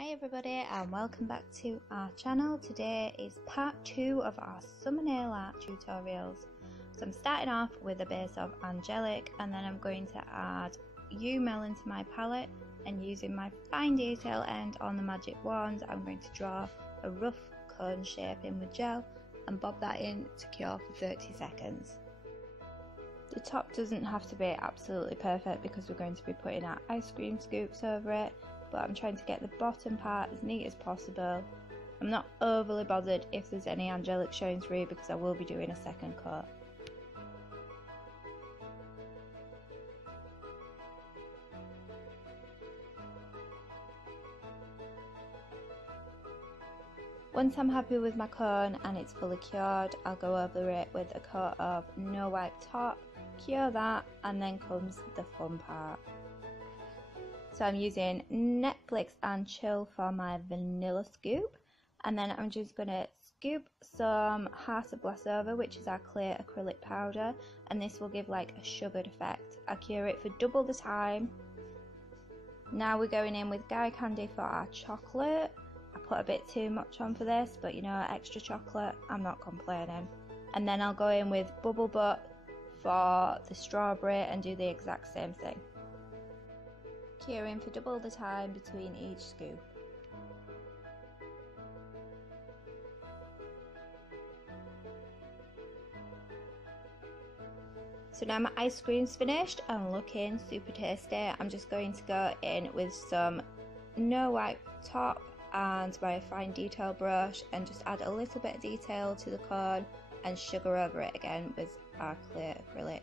Hi everybody and welcome back to our channel. Today is part 2 of our summer nail art tutorials. So I'm starting off with a base of angelic and then I'm going to add UMel into my palette, and using my fine detail end on the magic wand I'm going to draw a rough cone shape in with gel and bob that in to cure for 30 seconds. The top doesn't have to be absolutely perfect because we're going to be putting our ice cream scoops over it, but I'm trying to get the bottom part as neat as possible. I'm not overly bothered if there's any angelic showing through because I will be doing a second coat. Once I'm happy with my cone and it's fully cured, I'll go over it with a coat of no wipe top, cure that, and then comes the fun part. So I'm using Netflix and Chill for my vanilla scoop, and then I'm just going to scoop some Heart of Glass over, which is our clear acrylic powder, and this will give like a sugared effect. I cure it for double the time. Now we're going in with Guy Candy for our chocolate. I put a bit too much on for this, but you know, extra chocolate, I'm not complaining. And then I'll go in with Bubble Butt for the strawberry and do the exact same thing. Curing for double the time between each scoop. So now my ice cream's finished and looking super tasty. I'm just going to go in with some no wipe top and my fine detail brush and just add a little bit of detail to the cone and sugar over it again with our clear acrylic.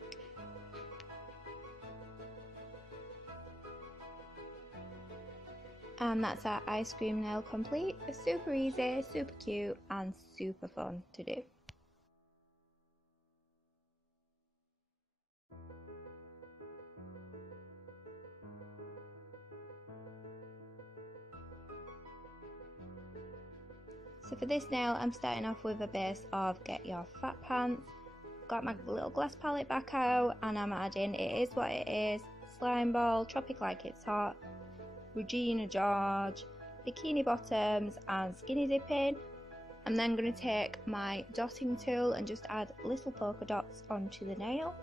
And that's our ice cream nail complete. It's super easy, super cute and super fun to do. So for this nail I'm starting off with a base of Get Your Fat Pants. Got my little glass palette back out and I'm adding It Is What It Is, Slime Ball, Tropic Like It's Hot, Regina George, Bikini Bottoms and Skinny Dipping. I'm then going to take my dotting tool and just add little polka dots onto the nail.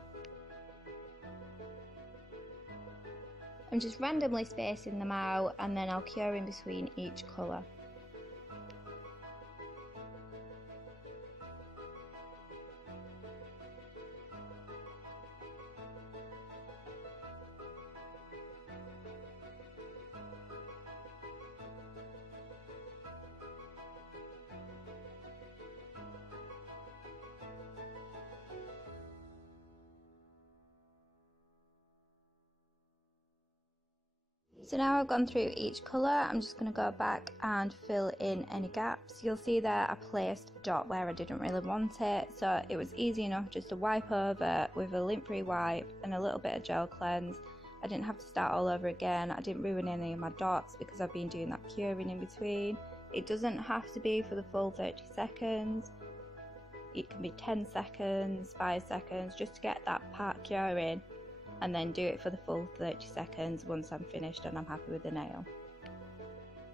I'm just randomly spacing them out and then I'll cure in between each colour. So now I've gone through each colour, I'm just going to go back and fill in any gaps. You'll see there I placed a dot where I didn't really want it, so it was easy enough just to wipe over with a lint-free wipe and a little bit of gel cleanse. I didn't have to start all over again. I didn't ruin any of my dots because I've been doing that curing in between. It doesn't have to be for the full 30 seconds. It can be 10 seconds, 5 seconds, just to get that part curing, and then do it for the full 30 seconds once I'm finished and I'm happy with the nail.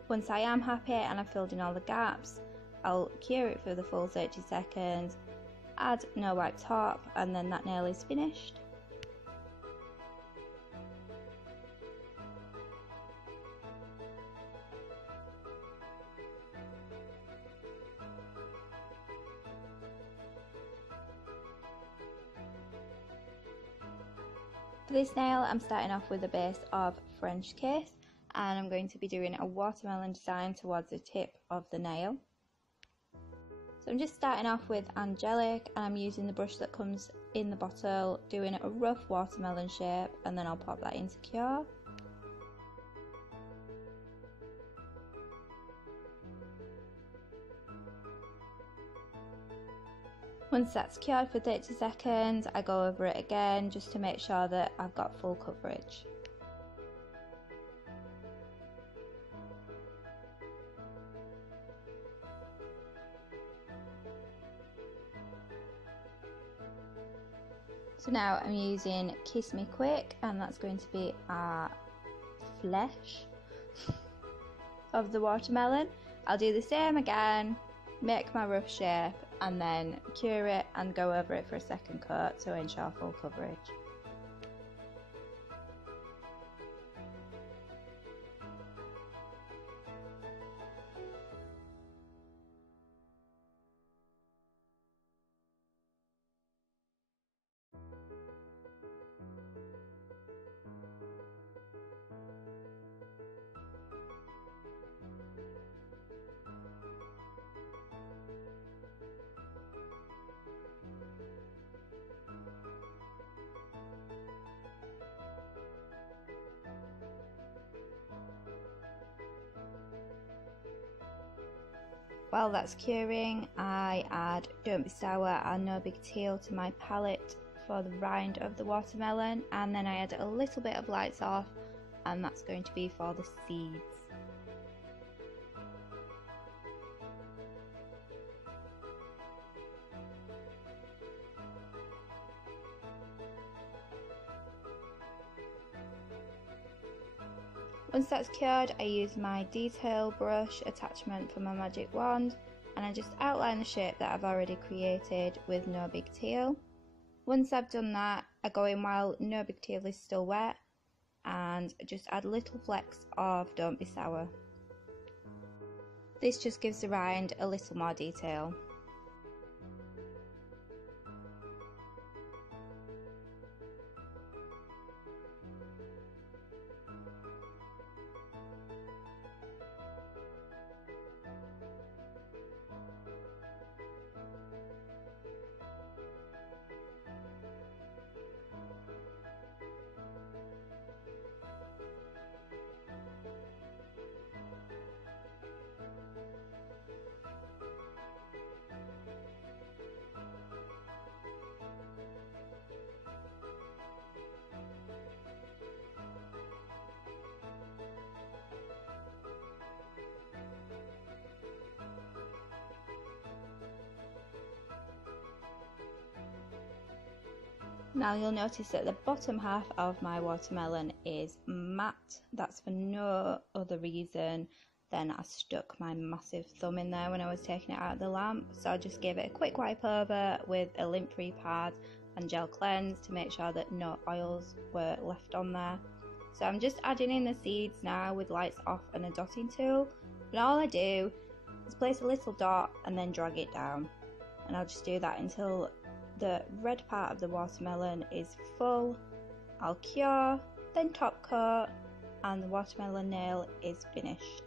Once I am happy and I've filled in all the gaps, I'll cure it for the full 30 seconds, add no wipe top, and then that nail is finished. For this nail I'm starting off with a base of French Kiss and I'm going to be doing a watermelon design towards the tip of the nail. So I'm just starting off with angelic and I'm using the brush that comes in the bottle, doing a rough watermelon shape, and then I'll pop that into cure. Once that's cured for 30 seconds, I go over it again just to make sure that I've got full coverage. So now I'm using Kiss Me Quick and that's going to be our flesh. of the watermelon. I'll do the same again, make my rough shape and then cure it and go over it for a second coat to ensure full coverage. While that's curing, I add Don't Be Sour and No Big Teal to my palette for the rind of the watermelon, and then I add a little bit of Lights Off, and that's going to be for the seeds. Once that's cured, I use my detail brush attachment for my magic wand and I just outline the shape that I've already created with No Big Teal. Once I've done that, I go in while No Big Teal is still wet and just add little flecks of Don't Be Sour. This just gives the rind a little more detail. Now you'll notice that the bottom half of my watermelon is matte. That's for no other reason than I stuck my massive thumb in there when I was taking it out of the lamp. So I just gave it a quick wipe over with a lint-free pad and gel cleanse to make sure that no oils were left on there. So I'm just adding in the seeds now with Lights Off and a dotting tool. And all I do is place a little dot and then drag it down. And I'll just do that until the red part of the watermelon is full. I'll cure, then top coat, and the watermelon nail is finished.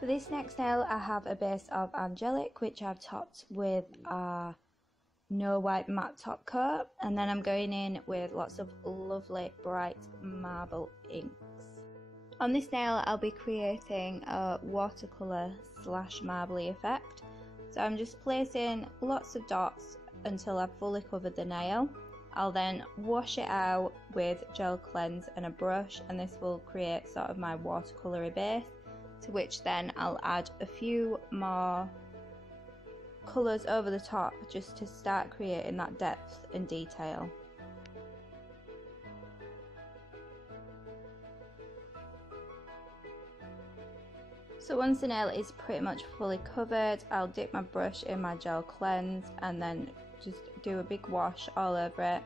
For this next nail, I have a base of Angelic, which I've topped with a No White matte top coat, and then I'm going in with lots of lovely bright marble inks. On this nail, I'll be creating a watercolor / marbly effect. So I'm just placing lots of dots until I've fully covered the nail. I'll then wash it out with gel cleanse and a brush, and this will create sort of my watercolory base, to which then I'll add a few more colours over the top just to start creating that depth and detail. So once the nail is pretty much fully covered, I'll dip my brush in my gel cleanse and then just do a big wash all over it.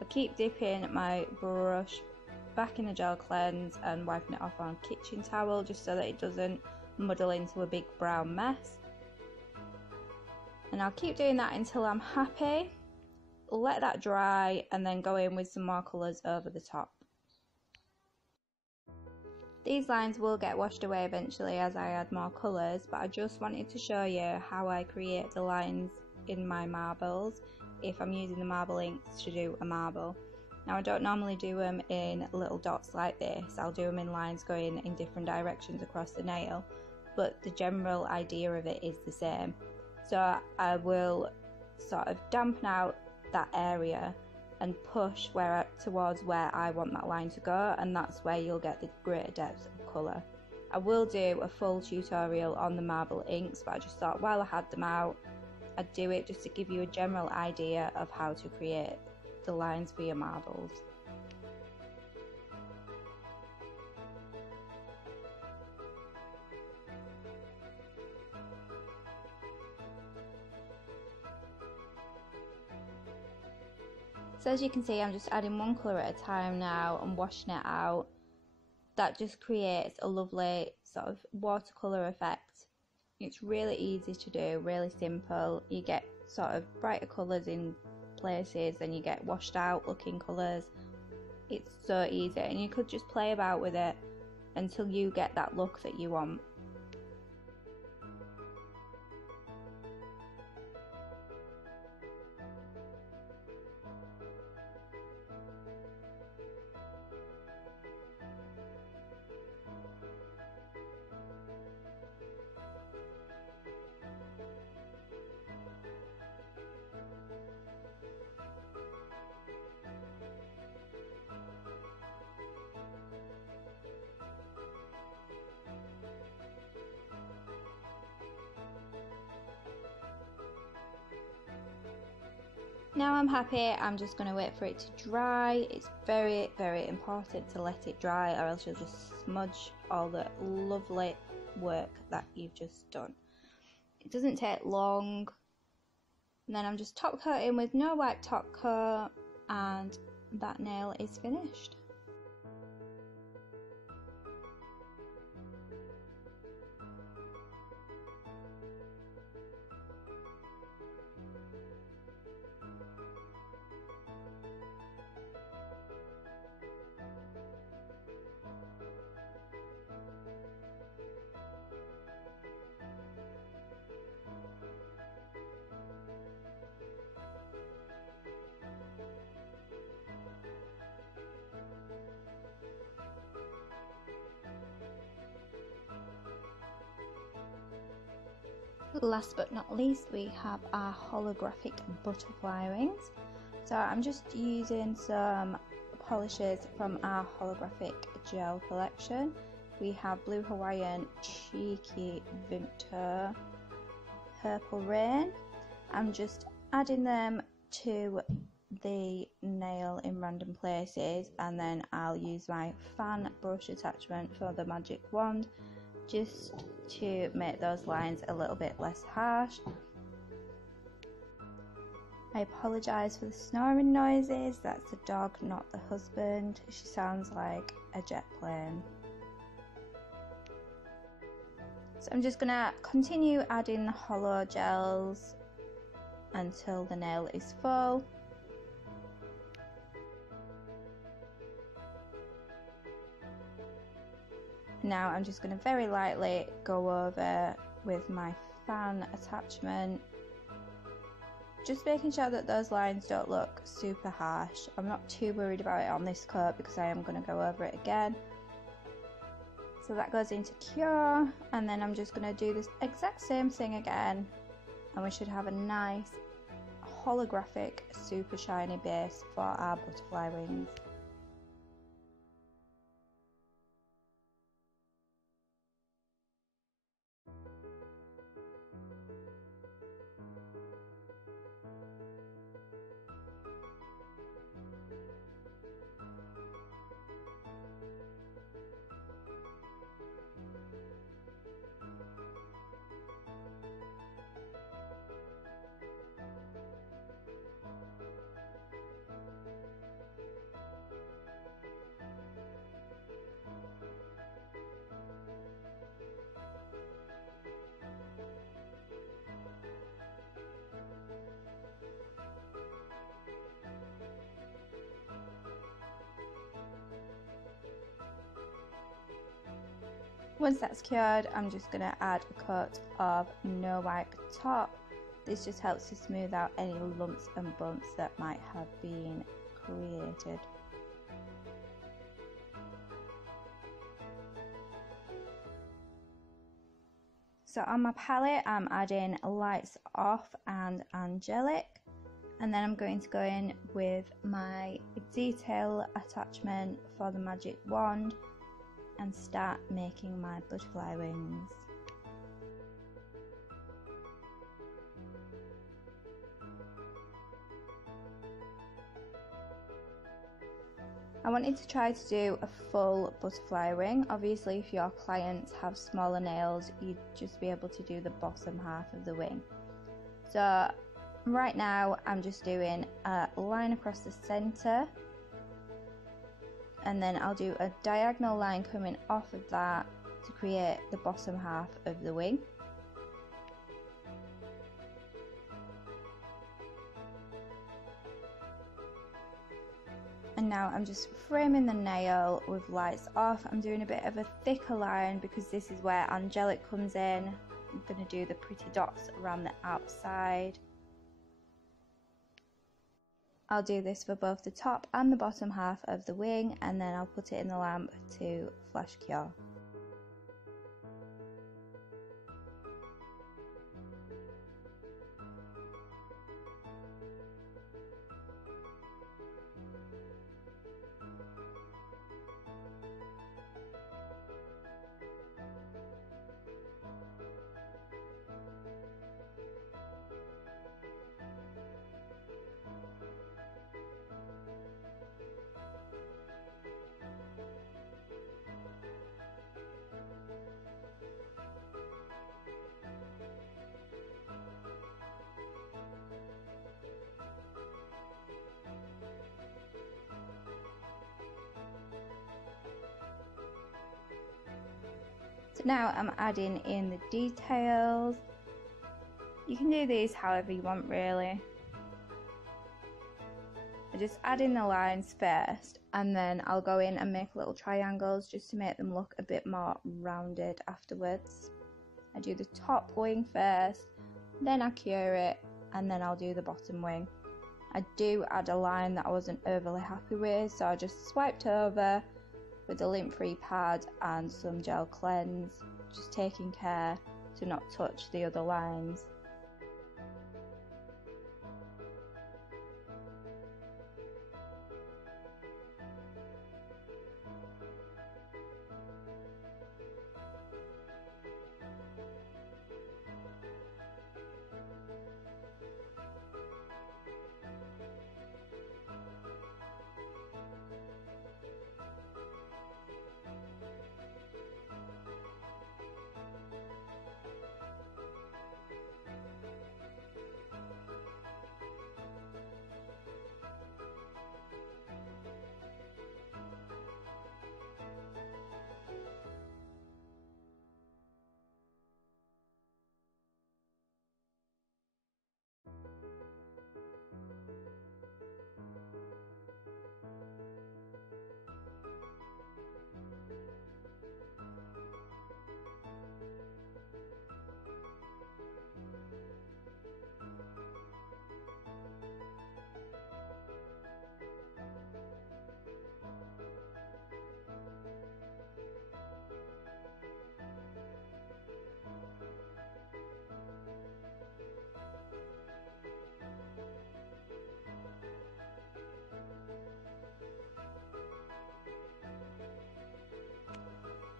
I keep dipping my brush back in the gel cleanse and wiping it off on a kitchen towel just so that it doesn't muddle into a big brown mess. And I'll keep doing that until I'm happy, let that dry, and then go in with some more colours over the top. These lines will get washed away eventually as I add more colours, but I just wanted to show you how I create the lines in my marbles if I'm using the marble inks to do a marble. Now I don't normally do them in little dots like this, I'll do them in lines going in different directions across the nail, but the general idea of it is the same. So I will sort of dampen out that area and push towards where I want that line to go, and that's where you'll get the greater depth of colour. I will do a full tutorial on the marble inks, but I just thought while I had them out, I'd do it just to give you a general idea of how to create the lines for your marbles. So as you can see, I'm just adding one colour at a time now and washing it out. That just creates a lovely sort of watercolour effect. It's really easy to do, really simple. You get sort of brighter colours in places, then you get washed out looking colours. It's so easy, and you could just play about with it until you get that look that you want. Now I'm happy, I'm just going to wait for it to dry. It's very, very important to let it dry, or else you'll just smudge all the lovely work that you've just done. It doesn't take long. And then I'm just top coating with no wipe top coat, and that nail is finished. Last but not least, we have our holographic butterfly wings. So I'm just using some polishes from our holographic gel collection. We have Blue Hawaiian, Cheeky Vinter, Purple Rain. I'm just adding them to the nail in random places, and then I'll use my fan brush attachment for the magic wand just to make those lines a little bit less harsh. I apologise for the snoring noises, that's the dog, not the husband. She sounds like a jet plane. So I'm just going to continue adding the hollow gels until the nail is full. Now I'm just going to very lightly go over with my fan attachment, just making sure that those lines don't look super harsh. I'm not too worried about it on this coat because I am going to go over it again. So that goes into cure, and then I'm just going to do this exact same thing again, and we should have a nice holographic super shiny base for our butterfly wings. Once that's cured, I'm just going to add a coat of no wipe top. This just helps to smooth out any lumps and bumps that might have been created. So on my palette I'm adding Lights Off and Angelic, and then I'm going to go in with my detail attachment for the magic wand and start making my butterfly wings. I wanted to try to do a full butterfly wing. Obviously if your clients have smaller nails, you'd just be able to do the bottom half of the wing. So right now I'm just doing a line across the centre, and then I'll do a diagonal line coming off of that to create the bottom half of the wing. And now I'm just framing the nail with Lights Off. I'm doing a bit of a thicker line because this is where Angelic comes in. I'm going to do the pretty dots around the outside. I'll do this for both the top and the bottom half of the wing, and then I'll put it in the lamp to flash cure. So now I'm adding in the details. You can do these however you want really. I just add in the lines first, and then I'll go in and make little triangles just to make them look a bit more rounded afterwards. I do the top wing first, then I cure it, and then I'll do the bottom wing. I do add a line that I wasn't overly happy with, so I just swiped over with a lint-free pad and some gel cleanse, just taking care to not touch the other lines.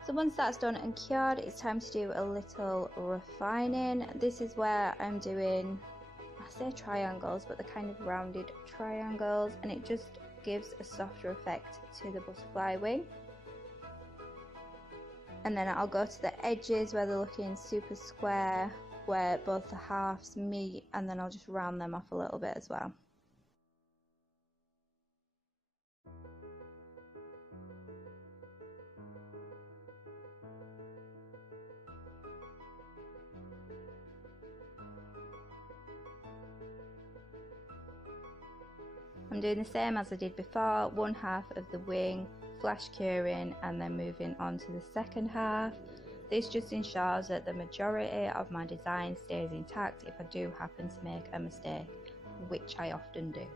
So once that's done and cured, it's time to do a little refining. This is where I'm doing, I say triangles, but they're kind of rounded triangles, and it just gives a softer effect to the butterfly wing. And then I'll go to the edges where they're looking super square, where both the halves meet, and then I'll just round them off a little bit as well. I'm doing the same as I did before, one half of the wing, flash curing, and then moving on to the second half. This just ensures that the majority of my design stays intact if I do happen to make a mistake, which I often do.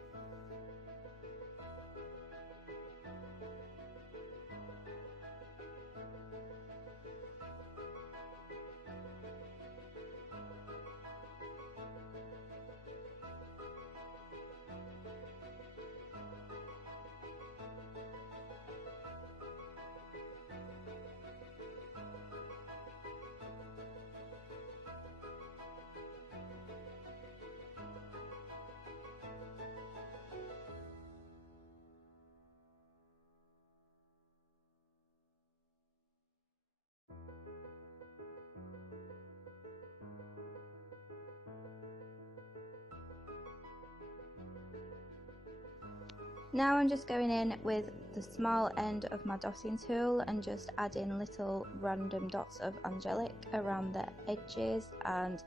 Now I'm just going in with the small end of my dotting tool and just adding little random dots of angelic around the edges and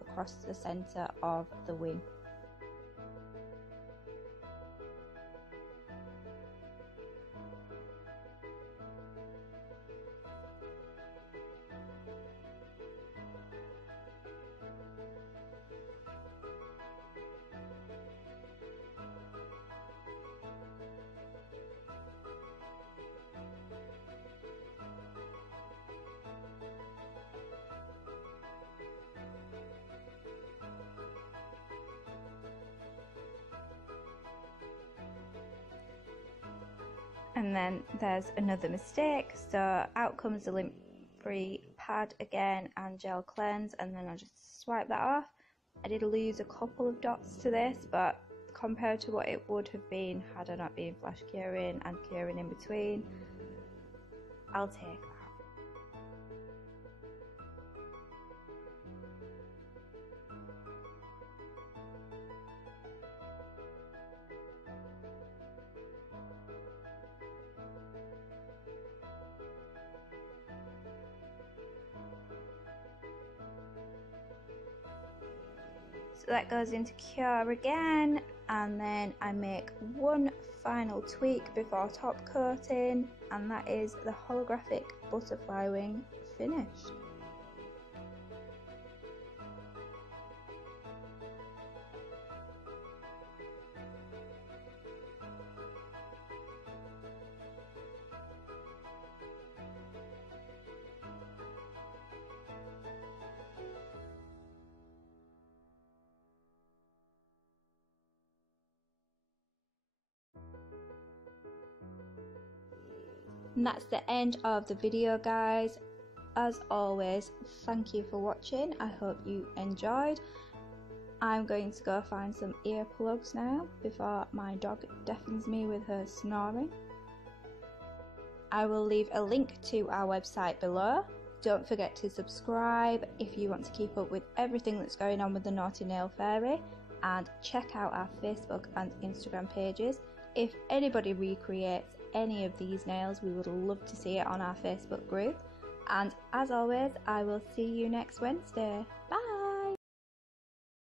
across the centre of the wing. And then there's another mistake, so out comes the lint-free pad again and gel cleanse, and then I just swipe that off. I did lose a couple of dots to this, but compared to what it would have been had I not been flash curing and curing in between, I'll take that. So that goes into cure again, and then I make one final tweak before top coating, and that is the holographic butterfly wing finished. And that's the end of the video, guys. As always, thank you for watching. I hope you enjoyed. I'm going to go find some earplugs now before my dog deafens me with her snoring. I will leave a link to our website below. Don't forget to subscribe if you want to keep up with everything that's going on with the Naughty Nail Fairy, and check out our Facebook and Instagram pages. If anybody recreates any of these nails, we would love to see it on our Facebook group. And as always, I will see you next Wednesday. Bye!